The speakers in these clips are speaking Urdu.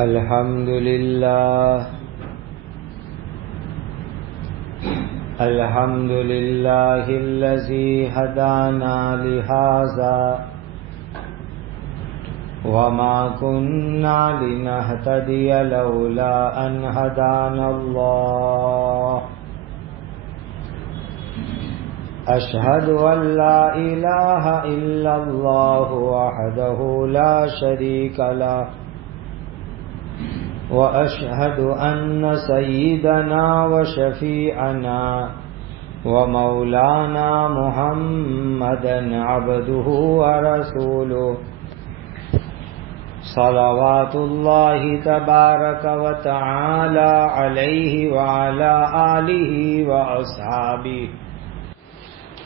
الحمد لله الذي هدانا لهذا وما كنا لنهتدي لولا أن هدانا الله أشهد أن لا إله إلا الله وحده لا شريك له وأشهد أن سيدنا وشفيعنا ومولانا محمدا عبده ورسوله صلوات الله تبارك وتعالى عليه وعلى آله وأصحابه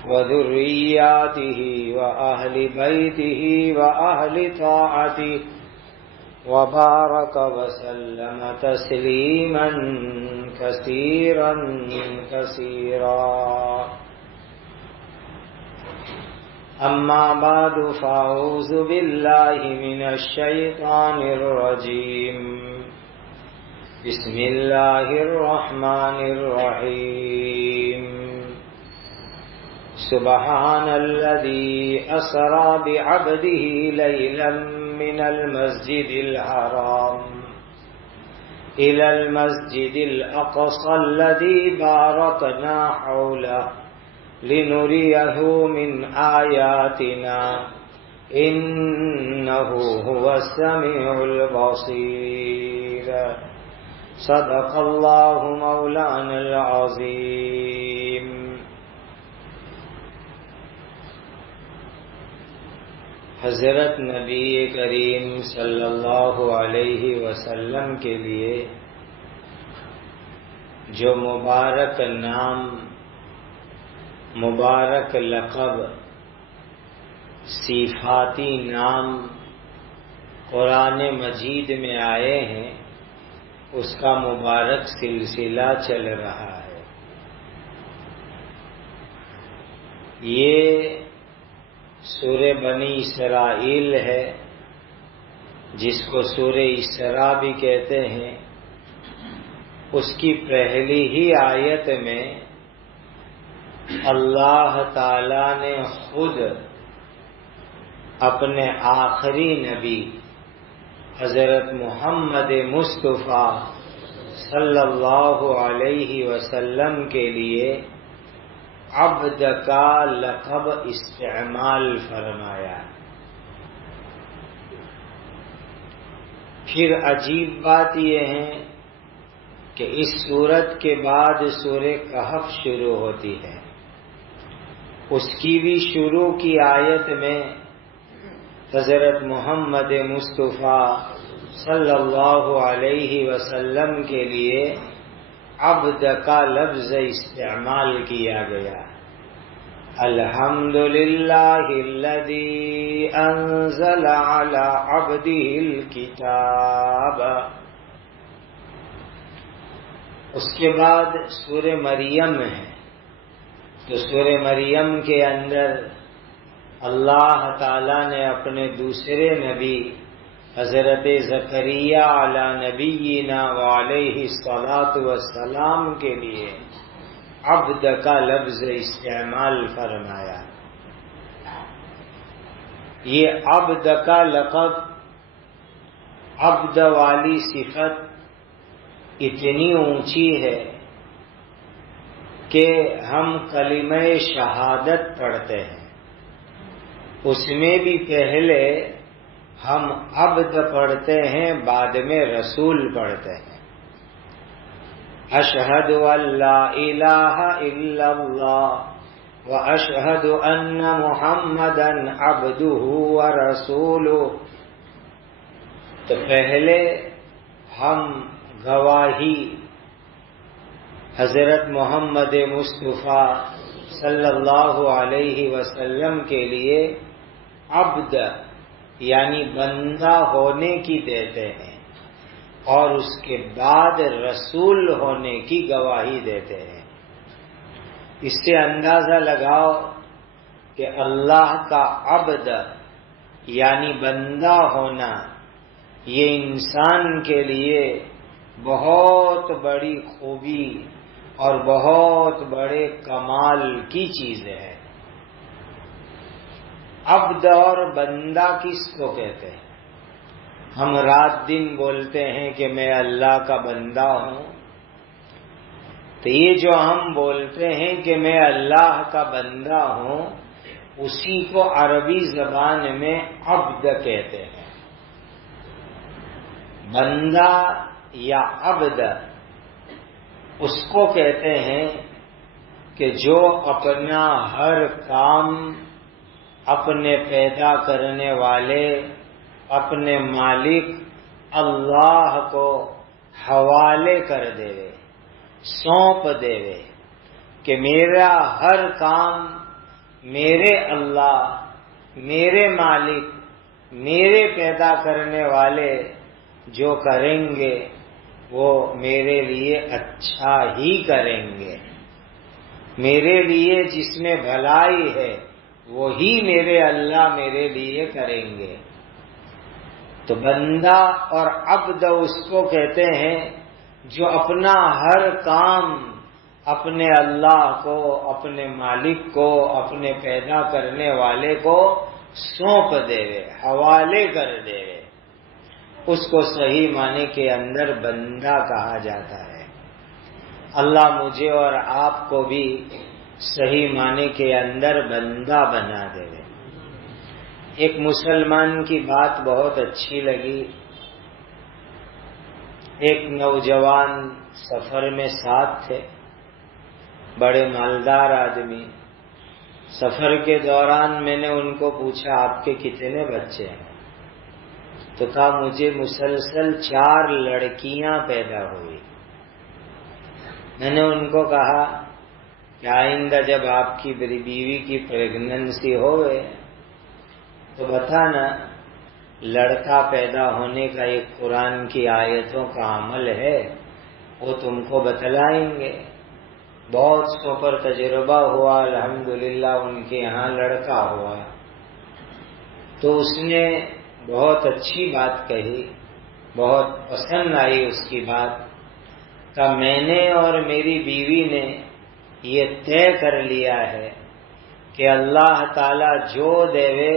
وذرياته وأهل بيته وأهل طاعته وبارك وسلم تسليما كثيرا كثيرا أما بعد فأعوذ بالله من الشيطان الرجيم بسم الله الرحمن الرحيم سبحان الذي أسرى بعبده ليلا من المسجد الحرام إلى المسجد الأقصى الذي باركنا حوله لنريه من آياتنا إنه هو السميع البصير صدق الله مولانا العظيم. حضرت نبی کریم صلی اللہ علیہ وسلم کے لیے جو مبارک نام، مبارک لقب، صفاتی نام قرآن مجید میں آئے ہیں، اس کا مبارک سلسلہ چل رہا ہے. یہ سورہ بنی اسرائیل ہے، جس کو سورہ اسراء بھی کہتے ہیں. اس کی پہلی ہی آیت میں اللہ تعالی نے خود اپنے آخری نبی حضرت محمد مصطفیٰ صلی اللہ علیہ وسلم کے لیے عبد کا لقب استعمال فرمایا. پھر عجیب بات یہ ہے کہ اس سورت کے بعد سورہ کہف شروع ہوتی ہے. اس کی بھی شروع کی آیت میں حضرت محمد مصطفیٰ صلی اللہ علیہ وسلم کے لیے عبد کا لفظ استعمال کیا گیا. الحمدللہ الذی انزل علی عبدہ الکتاب. اس کے بعد سورہ مریم ہے. تو سورہ مریم کے اندر اللہ تعالی نے اپنے دوسرے نبی حضرت زکریا علی نبینا وعلیہ الصلاۃ والسلام کے لیے عبد کا لفظ استعمال فرمایا. یہ عبد کا لقب، عبد والی صفت اتنی اونچی ہے کہ ہم کلمہ شہادت پڑھتے ہیں، اس میں بھی پہلے ہم عبد پڑھتے ہیں، بعد میں رسول پڑھتے ہیں. اشہد ان لا الہ الا اللہ واشہد ان محمدا عبدہ ورسولہ. تو پہلے ہم گواہی حضرت محمد مصطفیٰ صلی اللہ علیہ وسلم کے لیے عبد یعنی بندہ ہونے کی دیتے ہیں، اور اس کے بعد رسول ہونے کی گواہی دیتے ہیں. اس سے اندازہ لگاؤ کہ اللہ کا عبد یعنی بندہ ہونا یہ انسان کے لیے بہت بڑی خوبی اور بہت بڑے کمال کی چیز ہے۔ عبد اور بندہ کس کو کہتے ہیں؟ ہم رات دن بولتے ہیں کہ میں اللہ کا بندہ ہوں، تو یہ جو ہم بولتے ہیں کہ میں اللہ کا بندہ ہوں، اسی کو عربی زبان میں عبد کہتے ہیں۔ بندہ یا عبد اس کو کہتے ہیں کہ جو اپنا ہر کام اپنے پیدا کرنے والے، اپنے مالک اللہ کو حوالے کر دے، سونپ دے کہ میرا ہر کام میرے اللہ، میرے مالک، میرے پیدا کرنے والے جو کریں گے وہ میرے لیے اچھا ہی کریں گے، میرے لیے جس میں بھلائی ہے وہی میرے اللہ میرے لیے کریں گے۔ تو بندہ اور عبد اس کو کہتے ہیں جو اپنا ہر کام اپنے اللہ کو، اپنے مالک کو، اپنے پیدا کرنے والے کو سونپ دے، حوالے کر دے، اس کو صحیح معنی کے اندر بندہ کہا جاتا ہے۔ اللہ مجھے اور آپ کو بھی صحیح معنی کے اندر بندہ بنا دے۔ ایک مسلمان کی بات بہت اچھی لگی۔ ایک نوجوان سفر میں ساتھ تھے، بڑے مالدار آدمی۔ سفر کے دوران میں نے ان کو پوچھا آپ کے کتنے بچے ہیں؟ تو کہا مجھے مسلسل 4 لڑکیاں پیدا ہوئی۔ میں نے ان کو کہا کہ آئندہ جب آپ کی بیوی کی پریگننسی ہوئے تو بتانا، لڑکا پیدا ہونے کا ایک قرآن کی آیتوں کا عمل ہے، وہ تم کو بتلائیں گے۔ بہت سو پر تجربہ ہوا، الحمدللہ ان کے یہاں لڑکا ہوا۔ تو اس نے بہت اچھی بات کہی، بہت پسند آئی اس کی بات، کہ میں نے اور میری بیوی نے یہ طے کر لیا ہے کہ اللہ تعالی جو دے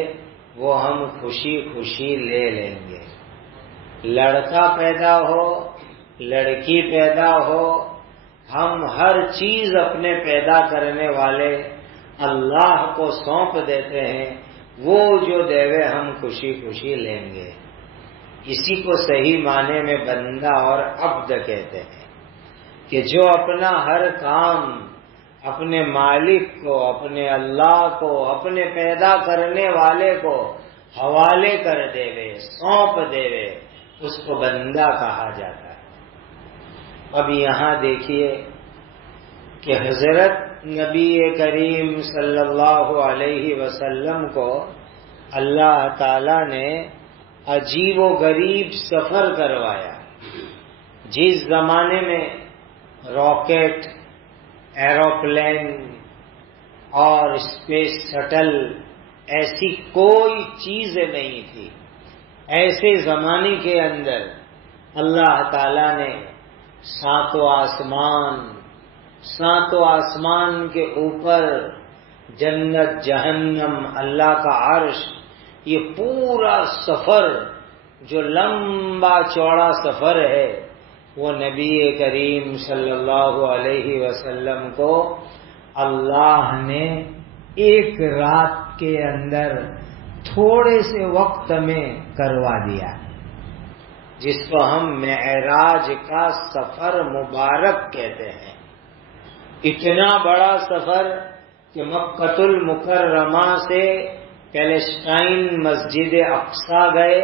وہ ہم خوشی خوشی لے لیں گے۔ لڑکا پیدا ہو، لڑکی پیدا ہو، ہم ہر چیز اپنے پیدا کرنے والے اللہ کو سونپ دیتے ہیں، وہ جو دے ہم خوشی خوشی لیں گے۔ اسی کو صحیح معنی میں بندہ اور عبد کہتے ہیں، کہ جو اپنا ہر کام اپنے مالک کو، اپنے اللہ کو، اپنے پیدا کرنے والے کو حوالے کر دے، سونپ دے، اس کو بندہ کہا جاتا ہے۔ اب یہاں دیکھیے کہ حضرت نبی کریم صلی اللہ علیہ وسلم کو اللہ تعالی نے عجیب و غریب سفر کروایا۔ جس زمانے میں راکٹ، ایروپلین اور اسپیس شٹل ایسی کوئی چیز نہیں تھی، ایسے زمانے کے اندر اللہ تعالی نے 7 آسمان کے اوپر جنت، جہنم، اللہ کا عرش، یہ پورا سفر جو لمبا چوڑا سفر ہے وہ نبی کریم صلی اللہ علیہ وسلم کو اللہ نے ایک رات کے اندر تھوڑے سے وقت میں کروا دیا، جس کو ہم معراج کا سفر مبارک کہتے ہیں۔ اتنا بڑا سفر کہ مکہ المکرمہ سے پیلسٹائن مسجد اقصی گئے،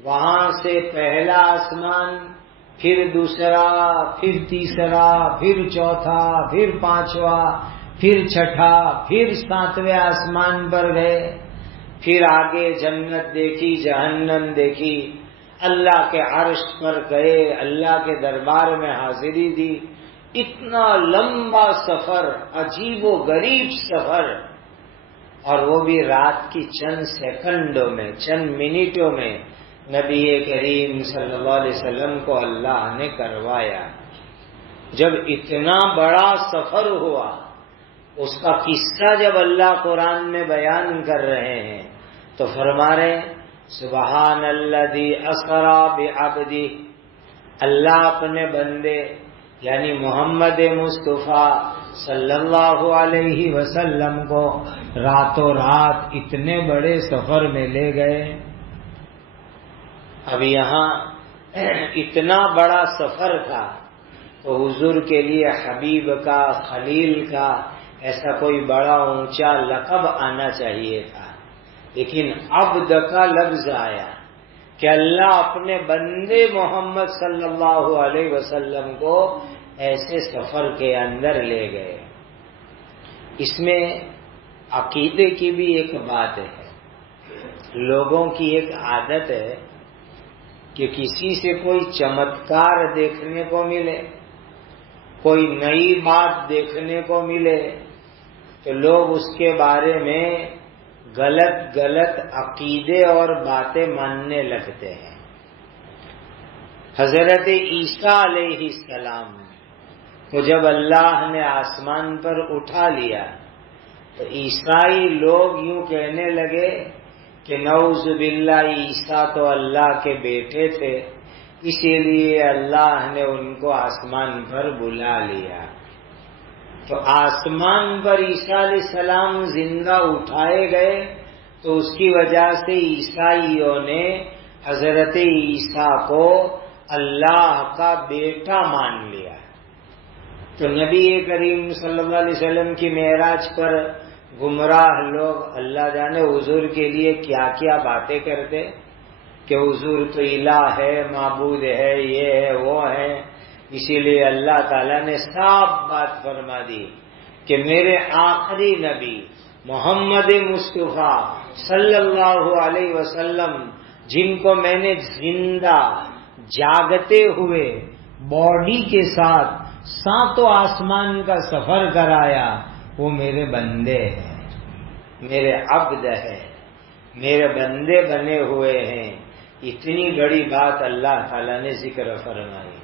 وہاں سے پہلا آسمان، پھر دوسرا، پھر تیسرا، پھر چوتھا، پھر 5واں، پھر 6ٹھا، پھر 7ویں آسمان پر گئے، پھر آگے جنت دیکھی، جہنم دیکھی، اللہ کے عرش پر گئے، اللہ کے دربار میں حاضری دی۔ اتنا لمبا سفر، عجیب و غریب سفر، اور وہ بھی رات کی چند سیکنڈوں میں، چند منٹوں میں نبی کریم صلی اللہ علیہ وسلم کو اللہ نے کروایا۔ جب اتنا بڑا سفر ہوا، اس کا قصہ جب اللہ قرآن میں بیان کر رہے ہیں تو فرما رہے ہیں سبحان الذی اسری بعبدہ، اللہ اپنے بندے یعنی محمد مصطفیٰ صلی اللہ علیہ وسلم کو راتوں رات اتنے بڑے سفر میں لے گئے۔ اب یہاں اتنا بڑا سفر تھا تو حضور کے لیے حبیب کا، خلیل کا ایسا کوئی بڑا اونچا لقب آنا چاہیے تھا، لیکن عبد کا لفظ آیا کہ اللہ اپنے بندے محمد صلی اللہ علیہ وسلم کو ایسے سفر کے اندر لے گئے۔ اس میں عقیدے کی بھی ایک بات ہے۔ لوگوں کی ایک عادت ہے کہ کسی سے کوئی چمتکار دیکھنے کو ملے، کوئی نئی بات دیکھنے کو ملے تو لوگ اس کے بارے میں غلط عقیدے اور باتیں ماننے لگتے ہیں۔ حضرت عیسیٰ علیہ السلام کو جب اللہ نے آسمان پر اٹھا لیا تو عیسائی لوگ یوں کہنے لگے کہ نعوذ باللہ عیسیٰ تو اللہ کے بیٹے تھے، اسی لیے اللہ نے ان کو آسمان پر بلا لیا۔ تو آسمان پر عیسیٰ علیہ السلام زندہ اٹھائے گئے تو اس کی وجہ سے عیسائیوں نے حضرت عیسیٰ کو اللہ کا بیٹا مان لیا۔ تو نبی کریم صلی اللہ علیہ وسلم کی معراج پر گمراہ لوگ اللہ جانے حضور کے لیے کیا کیا باتیں کرتے کہ حضور تو الہ ہے، معبود ہے، یہ ہے وہ ہے۔ اسی لیے اللہ تعالیٰ نے صاف بات فرما دی کہ میرے آخری نبی محمد مصطفیٰ صلی اللہ علیہ وسلم جن کو میں نے زندہ جاگتے ہوئے باڈی کے ساتھ ساتوں آسمان کا سفر کرایا، وہ میرے بندے ہیں، میرے عبد ہے، میرے بندے بنے ہوئے ہیں۔ اتنی بڑی بات اللہ تعالیٰ نے ذکر فرمائی۔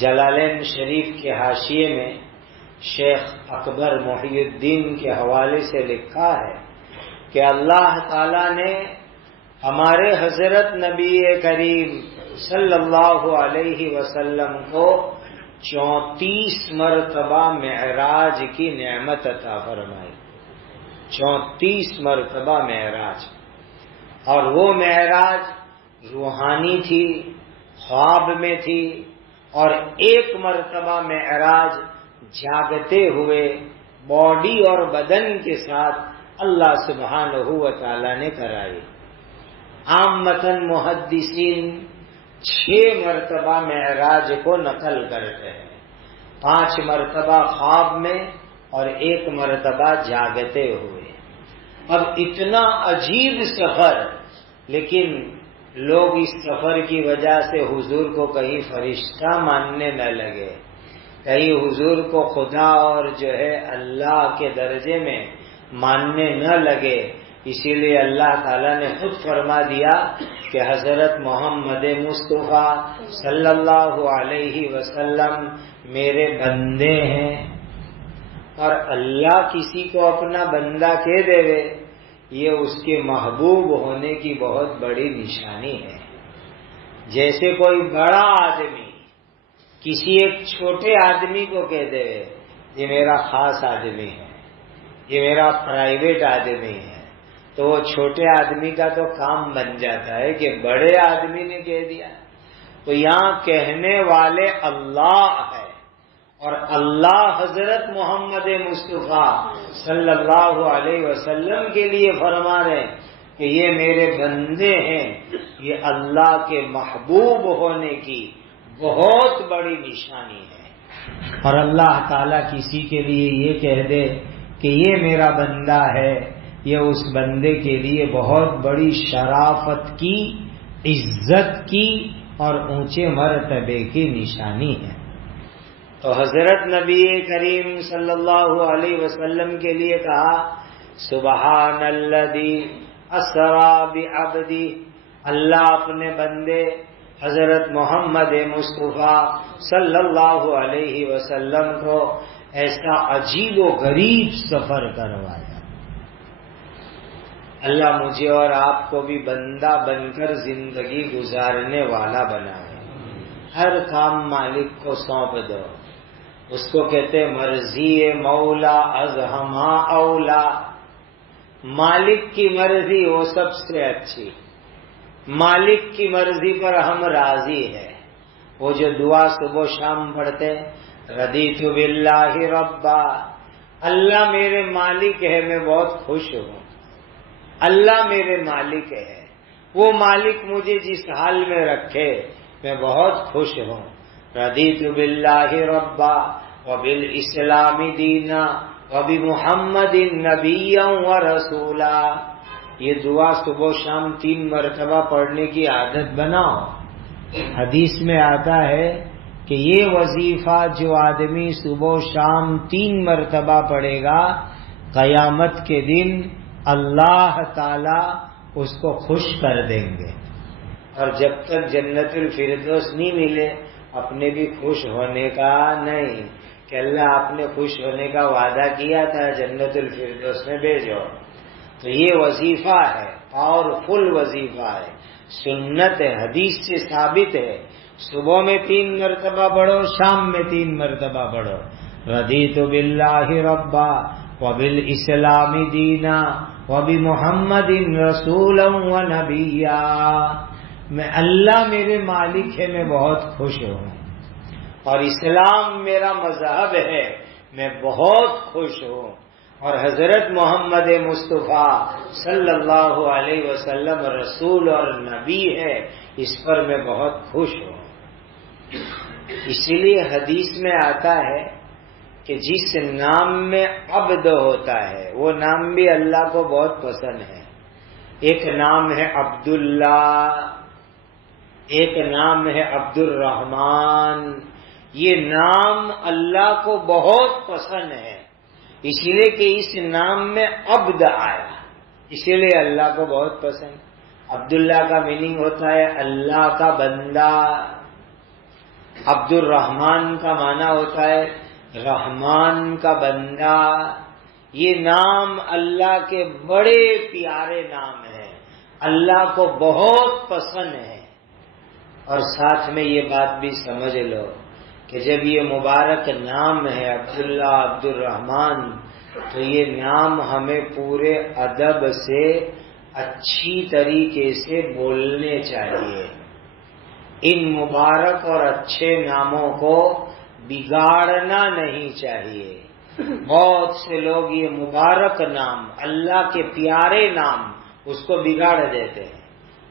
جلالین شریف کے حاشیے میں شیخ اکبر محی الدین کے حوالے سے لکھا ہے کہ اللہ تعالیٰ نے ہمارے حضرت نبی کریم صلی اللہ علیہ وسلم کو 34 مرتبہ معراج کی نعمت عطا فرمائی۔ 34 مرتبہ معراج، اور وہ معراج روحانی تھی، خواب میں تھی، اور ایک مرتبہ معراج جاگتے ہوئے باڈی اور بدن کے ساتھ اللہ سبحانہ و تعالی نے کرائی۔ عامتاً محدثین 6 مرتبہ معراج کو نقل کرتے ہیں، 5 مرتبہ خواب میں اور 1 مرتبہ جاگتے ہوئے۔ اب اتنا عجیب سفر، لیکن لوگ اس سفر کی وجہ سے حضور کو کہیں فرشتہ ماننے نہ لگے، کہیں حضور کو خدا اور جو ہے اللہ کے درجے میں ماننے نہ لگے۔ اسی لیے اللہ تعالیٰ نے خود فرما دیا کہ حضرت محمد مصطفیٰ صلی اللہ علیہ وسلم میرے بندے ہیں۔ اور اللہ کسی کو اپنا بندہ کہہ دے یہ اس کے محبوب ہونے کی بہت بڑی نشانی ہے۔ جیسے کوئی بڑا آدمی کسی ایک چھوٹے آدمی کو کہہ دے یہ میرا خاص آدمی ہے، یہ میرا پرائیویٹ آدمی ہے، تو وہ چھوٹے آدمی کا تو کام بن جاتا ہے کہ بڑے آدمی نے کہہ دیا۔ تو یہاں کہنے والے اللہ ہے، اور اللہ حضرت محمد مصطفیٰ صلی اللہ علیہ وسلم کے لیے فرما رہے کہ یہ میرے بندے ہیں۔ یہ اللہ کے محبوب ہونے کی بہت بڑی نشانی ہے۔ اور اللہ تعالیٰ کسی کے لیے یہ کہہ دے کہ یہ میرا بندہ ہے، یہ اس بندے کے لیے بہت بڑی شرافت کی، عزت کی اور اونچے مرتبے کی نشانی ہے۔ تو حضرت نبی کریم صلی اللہ علیہ وسلم کے لیے کہا سبحان الذی اسری بعبدہ، اللہ اپنے بندے حضرت محمد مصطفیٰ صلی اللہ علیہ وسلم کو ایسا عجیب و غریب سفر کروایا۔ اللہ مجھے اور آپ کو بھی بندہ بن کر زندگی گزارنے والا بنائے۔ ہر کام مالک کو سونپ دو، اس کو کہتے مرضی مولا از ہما اولا۔ مالک کی مرضی وہ سب سے اچھی، مالک کی مرضی پر ہم راضی ہیں۔ وہ جو دعا صبح شام پڑھتے رضیت باللہ ربا، اللہ میرے مالک ہے، میں بہت خوش ہوں، اللہ میرے مالک ہے، وہ مالک مجھے جس حال میں رکھے میں بہت خوش ہوں۔ رضیت باللہ ربا وبالاسلام دینا وبمحمد نبیا ورسولا۔ یہ دعا صبح شام 3 مرتبہ پڑھنے کی عادت بناؤ۔ حدیث میں آتا ہے کہ یہ وظیفہ جو آدمی صبح و شام 3 مرتبہ پڑھے گا، قیامت کے دن اللہ تعالی اس کو خوش کر دیں گے۔ اور جب تک جنت الفردوس نہیں ملے اپنے بھی خوش ہونے کا نہیں، کہ اللہ آپ نے خوش ہونے کا وعدہ کیا تھا جنت الفردوس میں بھیجو۔ تو یہ وظیفہ ہے، پاورفل وظیفہ ہے، سنت ہے، حدیث سے ثابت ہے۔ صبح میں 3 مرتبہ پڑھو، شام میں 3 مرتبہ پڑھو۔ رضیت باللہ ربا وبالاسلام دینا وبمحمد رسولا ونبیا۔ میں اللہ میرے مالک ہے، میں بہت خوش ہوں، اور اسلام میرا مذہب ہے، میں بہت خوش ہوں، اور حضرت محمد مصطفیٰ صلی اللہ علیہ وسلم رسول اور نبی ہے، اس پر میں بہت خوش ہوں۔ اسی لیے حدیث میں آتا ہے کہ جس نام میں عبد ہوتا ہے وہ نام بھی اللہ کو بہت پسند ہے۔ ایک نام ہے عبداللہ، ایک نام ہے عبد الرحمن۔ یہ نام اللہ کو بہت پسند ہے، اسی لیے کہ اس نام میں عبد آیا، اسی لیے اللہ کو بہت پسند۔ عبداللہ کا میننگ ہوتا ہے اللہ کا بندہ، عبد الرحمن کا معنی ہوتا ہے رحمان کا بندہ۔ یہ نام اللہ کے بڑے پیارے نام ہیں، اللہ کو بہت پسند ہے۔ اور ساتھ میں یہ بات بھی سمجھ لو کہ جب یہ مبارک نام ہے عبداللہ عبد الرحمن، تو یہ نام ہمیں پورے ادب سے اچھی طریقے سے بولنے چاہیے۔ ان مبارک اور اچھے ناموں کو بگاڑنا نہیں چاہیے۔ بہت سے لوگ یہ مبارک نام، اللہ کے پیارے نام، اس کو بگاڑ دیتے ہیں۔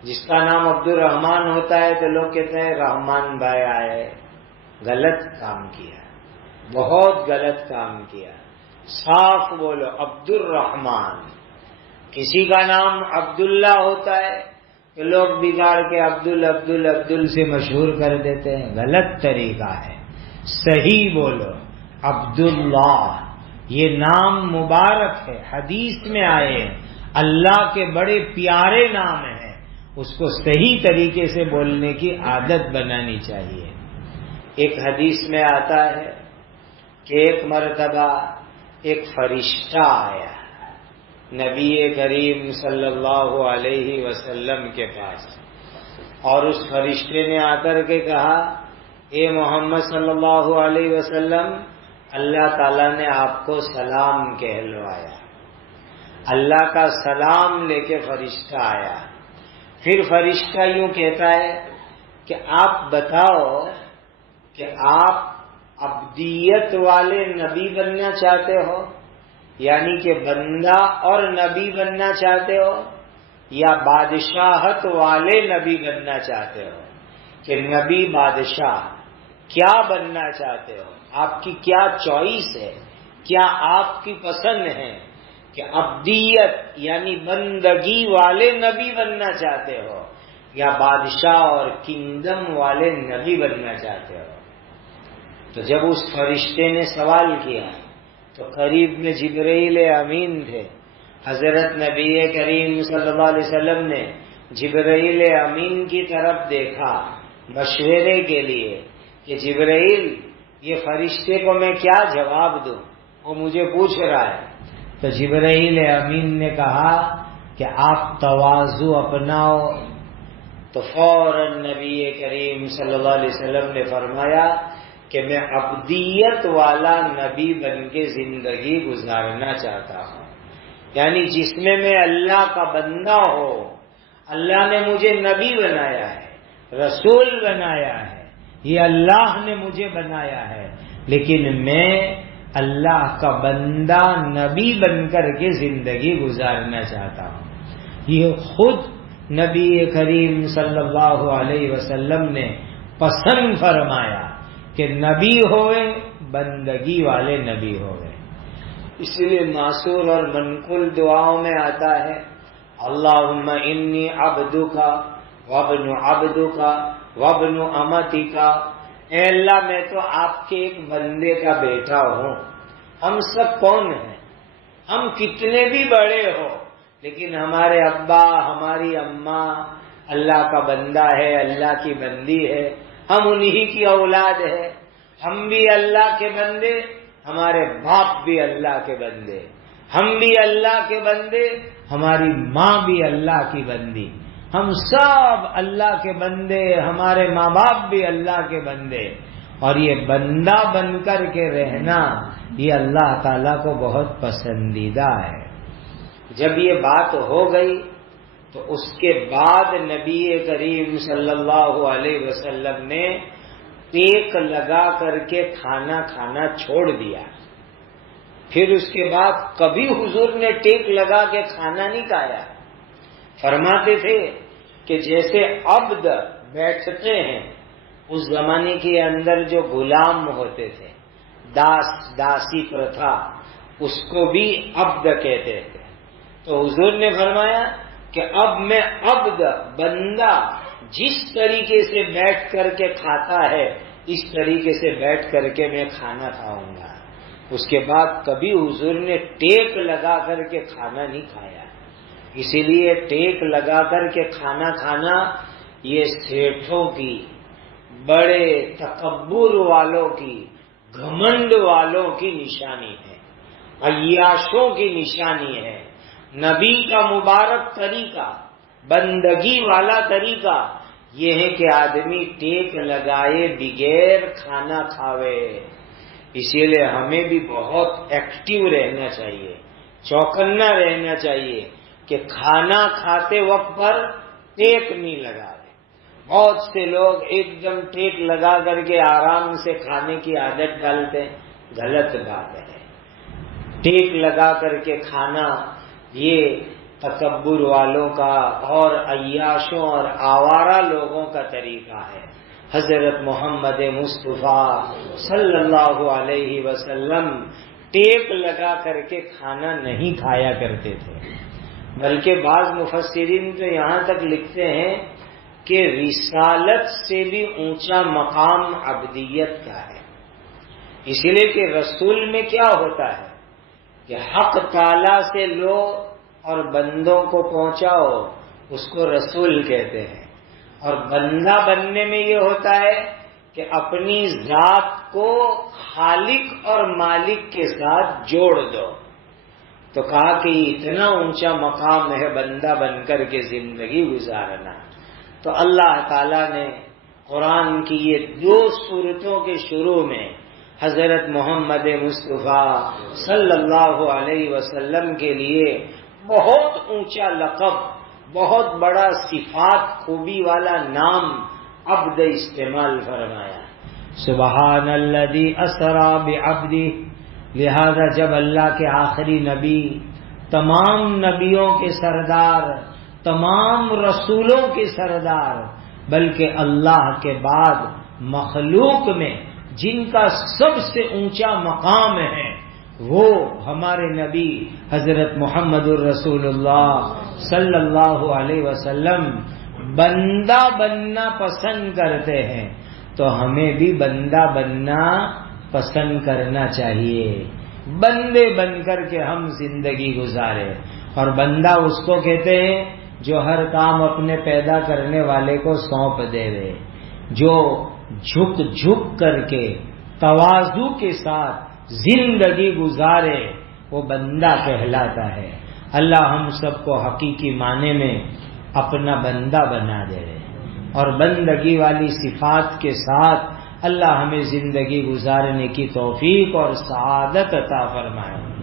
جس کا نام عبد الرحمن ہوتا ہے تو لوگ کہتے ہیں رحمان بھائی آئے، غلط کام کیا، بہت غلط کام کیا۔ صاف بولو عبد الرحمن۔ کسی کا نام عبداللہ ہوتا ہے کہ لوگ بگاڑ کے عبدل سے مشہور کر دیتے ہیں، غلط طریقہ ہے۔ صحیح بولو عبداللہ، یہ نام مبارک ہے، حدیث میں آئے ہیں، اللہ کے بڑے پیارے نام ہیں، اس کو صحیح طریقے سے بولنے کی عادت بنانی چاہیے۔ ایک حدیث میں آتا ہے کہ ایک مرتبہ ایک فرشتہ آیا نبی کریم صلی اللہ علیہ وسلم کے پاس، اور اس فرشتے نے آ کر کے کہا اے محمد صلی اللہ علیہ وسلم، اللہ تعالیٰ نے آپ کو سلام کہلوایا۔ اللہ کا سلام لے کے فرشتہ آیا۔ پھر فرشتہ یوں کہتا ہے کہ آپ بتاؤ کہ آپ عبدیت والے نبی بننا چاہتے ہو، یعنی کہ بندہ اور نبی بننا چاہتے ہو، یا بادشاہت والے نبی بننا چاہتے ہو، کہ نبی بادشاہ کیا بننا چاہتے ہو، آپ کی کیا چوائس ہے، کیا آپ کی پسند ہے کہ عبدیت یعنی بندگی والے نبی بننا چاہتے ہو، یا بادشاہ اور کنگڈم والے نبی بننا چاہتے ہو؟ تو جب اس فرشتے نے سوال کیا تو قریب میں جبرائیل امین تھے، حضرت نبی کریم صلی اللہ علیہ وسلم نے جبرائیل امین کی طرف دیکھا مشورے کے لیے کہ جبرائیل یہ فرشتے کو میں کیا جواب دوں، وہ مجھے پوچھ رہا ہے. تو جبرائیل امین نے کہا کہ آپ تواضع اپناؤ. تو فوراً نبی کریم صلی اللہ علیہ وسلم نے فرمایا کہ میں عبدیت والا نبی بن کے زندگی گزارنا چاہتا ہوں، یعنی جس میں اللہ کا بندہ ہو. اللہ نے مجھے نبی بنایا ہے، رسول بنایا ہے، یہ اللہ نے مجھے بنایا ہے، لیکن میں اللہ کا بندہ نبی بن کر کے زندگی گزارنا چاہتا ہوں. یہ خود نبی کریم صلی اللہ علیہ وسلم نے پسند فرمایا کہ نبی ہوئے بندگی والے نبی ہوئے. اس لیے معصور اور منقول دعاؤں میں آتا ہے اللہم انی عبدک وابن عبدک وابن امتک. اے اللہ میں تو آپ کے ایک بندے کا بیٹا ہوں. ہم سب کون ہیں؟ ہم کتنے بھی بڑے ہو لیکن ہمارے ابا ہماری اماں اللہ کا بندہ ہے، اللہ کی بندی ہے، ہم انہی کی اولاد ہے. ہم بھی اللہ کے بندے، ہمارے باپ بھی اللہ کے بندے، ہم بھی اللہ کے بندے، ہماری ماں بھی اللہ کی بندی. ہم سب اللہ کے بندے، ہمارے ماں باپ بھی اللہ کے بندے. اور یہ بندہ بن کر کے رہنا یہ اللہ تعالیٰ کو بہت پسندیدہ ہے. جب یہ بات ہو گئی تو اس کے بعد نبی کریم صلی اللہ علیہ وسلم نے ٹیک لگا کر کے کھانا کھانا چھوڑ دیا. پھر اس کے بعد کبھی حضور نے ٹیک لگا کے کھانا نہیں کھایا. فرماتے تھے کہ جیسے عبد بیٹھتے ہیں، اس زمانے کے اندر جو غلام ہوتے تھے، داسی پرتھا، اس کو بھی عبد کہتے تھے. تو حضور نے فرمایا کہ اب میں عبد بندہ جس طریقے سے بیٹھ کر کے کھاتا ہے اس طریقے سے بیٹھ کر کے میں کھانا کھاؤں گا. اس کے بعد کبھی حضور نے ٹیک لگا کر کے کھانا نہیں کھایا. اسی لیے ٹیک لگا کر کے کھانا کھانا یہ سیٹھوں کی، بڑے تکبر والوں کی، گھمنڈ والوں کی نشانی ہے، عیاشوں کی نشانی ہے. نبی کا مبارک طریقہ، بندگی والا طریقہ یہ ہے کہ آدمی ٹیک لگائے بغیر کھانا کھاوے. اسی لیے ہمیں بھی بہت ایکٹیو رہنا چاہیے، چوکنا رہنا چاہیے کہ کھانا کھاتے وقت پر ٹیک نہیں لگا رہے. بہت سے لوگ ایک دم ٹیک لگا کر کے آرام سے کھانے کی عادت ڈالتے ہیں، غلط بات ہے. ٹیک لگا کر کے کھانا یہ تکبر والوں کا اور عیاشوں اور آوارہ لوگوں کا طریقہ ہے. حضرت محمد مصطفیٰ صلی اللہ علیہ وسلم ٹیک لگا کر کے کھانا نہیں کھایا کرتے تھے، بلکہ بعض مفسرین تو یہاں تک لکھتے ہیں کہ رسالت سے بھی اونچا مقام عبدیت کا ہے. اسی لیے کہ رسول میں کیا ہوتا ہے کہ حق تعالی سے لو اور بندوں کو پہنچاؤ، اس کو رسول کہتے ہیں. اور بندہ بننے میں یہ ہوتا ہے کہ اپنی ذات کو خالق اور مالک کے ساتھ جوڑ دو. تو کہا کہ اتنا اونچا مقام ہے بندہ بن کر کے زندگی گزارنا. تو اللہ تعالیٰ نے قرآن کی یہ 2 سورتوں کے شروع میں حضرت محمد مصطفیٰ صلی اللہ علیہ وسلم کے لیے بہت اونچا لقب، بہت بڑا صفات خوبی والا نام عبد استعمال فرمایا. سبحان الذی اسری بعبدہ. لہذا جب اللہ کے آخری نبی، تمام نبیوں کے سردار، تمام رسولوں کے سردار، بلکہ اللہ کے بعد مخلوق میں جن کا سب سے اونچا مقام ہے وہ ہمارے نبی حضرت محمد الرسول اللہ صلی اللہ علیہ وسلم بندہ بننا پسند کرتے ہیں. تو ہمیں بھی بندہ بننا پسند کرنا چاہیے. بندے بن کر کے ہم زندگی گزارے. اور بندہ اس کو کہتے ہیں جو ہر کام اپنے پیدا کرنے والے کو سونپ دے وے، جو جھک جھک کر کے تواضع کے ساتھ زندگی گزارے، وہ بندہ کہلاتا ہے۔ اللہ ہم سب کو حقیقی معنی میں اپنا بندہ بنا دے رہے اور بندگی والی صفات کے ساتھ اللہ ہمیں زندگی گزارنے کی توفیق اور سعادت عطا فرمائے۔